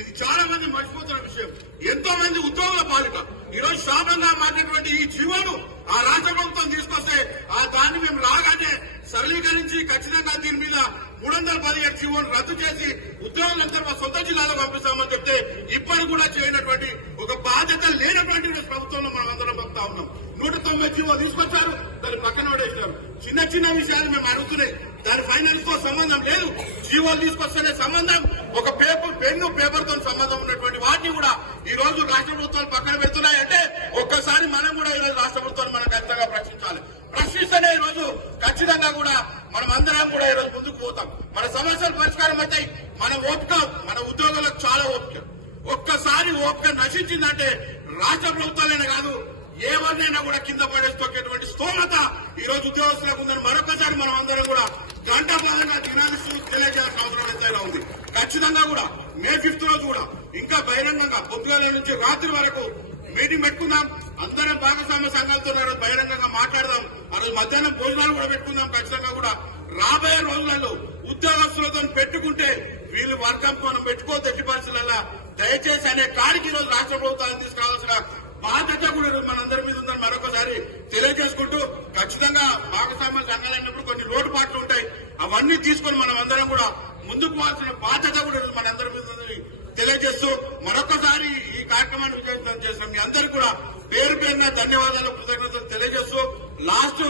ఇది చాలా మంది మర్చిపోతున్న విషయం. ఎంతో మంది ఉద్యోగుల పాలిట ఈరోజు శాపంగా మారినటువంటి ఈ జీవోను ఆ రాష్ట్ర ప్రభుత్వం తీసుకొస్తే ఆ దాన్ని మేము రాగానే సరళీకరించి ఖచ్చితంగా దీని మీద 317 జీవోను రద్దు చేసి ఉద్యోగులందరూ మా సొంత జిల్లాలో పంపిస్తామని చెప్తే ఇప్పటికి కూడా చేయనటువంటి ఒక బాధ్యత లేనటువంటి ప్రభుత్వంలో మనం అందరం పంపుతా ఉన్నాం. 190 జీవో తీసుకొచ్చారు, దాన్ని పక్కన పడేసినారు. చిన్న చిన్న విషయాలు మేము అడుగుతున్నాయి, దాని ఫైనాన్స్ తో సంబంధం లేదు. జీవోలు తీసుకొస్తేనే సంబంధం, ఒక పెన్ను పేపర్ తో సంబంధం ఉన్నటువంటి వాటిని కూడా ఈ రోజు రాష్ట్ర ప్రభుత్వాలు పక్కన పెడుతున్నాయంటే ఒక్కసారి మనం కూడా ఈ రోజు రాష్ట్ర ప్రభుత్వాన్ని మనం ఖచ్చితంగా ప్రశ్నించాలి. ప్రశ్నిస్తేనే ఈ రోజు ఖచ్చితంగా కూడా మనం అందరం కూడా ఈ రోజు ముందుకు పోతాం. మన సమస్యలు పరిష్కారం అవుతాయి. మన ఓపిక, మన ఉద్యోగులకు చాలా ఓపిక. ఒక్కసారి ఓపిక నశించిందంటే రాష్ట్ర ప్రభుత్వాలైనా కాదు ఎవరినైనా కూడా కింద పడేస్తోకేటువంటి స్తోమత ఈ రోజు ఉద్యోగస్తులకు ఉందని మరొకసారి మనం అందరం కూడా గంటాపాదంగా నినాదిస్తూ తెలియజేయాల్సిన అవసరం ఎంతైనా ఉంది. ఖచ్చితంగా కూడా మే 5th రోజు కూడా ఇంకా బహిరంగంగా పొద్దుగాల నుంచి రాత్రి వరకు మీటింగ్ పెట్టుకుందాం. అందరం భాగస్వామ్య సంఘాలతో బహిరంగంగా మాట్లాడదాం. ఆ రోజు మధ్యాహ్నం భోజనాలు కూడా పెట్టుకుందాం. ఖచ్చితంగా కూడా రాబోయే రోజులలో ఉద్యోగస్తులతో పెట్టుకుంటే వీళ్ళు వర్గం మనం పెట్టుకోవద్దు ఎట్టి పరిస్థితులలో. దయచేసి అనే కాడికి ఈ రోజు రాష్ట్ర ప్రభుత్వాలను తీసుకురావాల్సిన బాధ్యత కూడా మనందరి మీద ఉందని మరొకసారి తెలియజేసుకుంటూ, ఖచ్చితంగా భాగస్వామ్య సంఘాలు అన్నప్పుడు కొన్ని లోటుపాట్లు ఉంటాయి. అవన్నీ తీసుకుని మనం అందరం కూడా ముందుకు పోవాల్సిన బాధ్యత కూడా మనందరి మీద ఉందని తెలియజేస్తూ మరొకసారి ఈ కార్యక్రమాన్ని విజయవంతం చేసిన మీ అందరికీ కూడా పేరు పేరున ధన్యవాదాలు, కృతజ్ఞతలు తెలియజేస్తూ లాస్ట్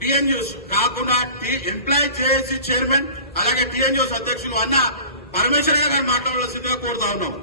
టీఎన్యూస్ కాకుండా ఎంప్లాయీ జేఏసీ చైర్మన్ అలాగే టీఎన్యూస్ అధ్యక్షులు అన్న పరమేశ్వర గారు మాట్లాడాల్సిందిగా కోరుతా ఉన్నాం.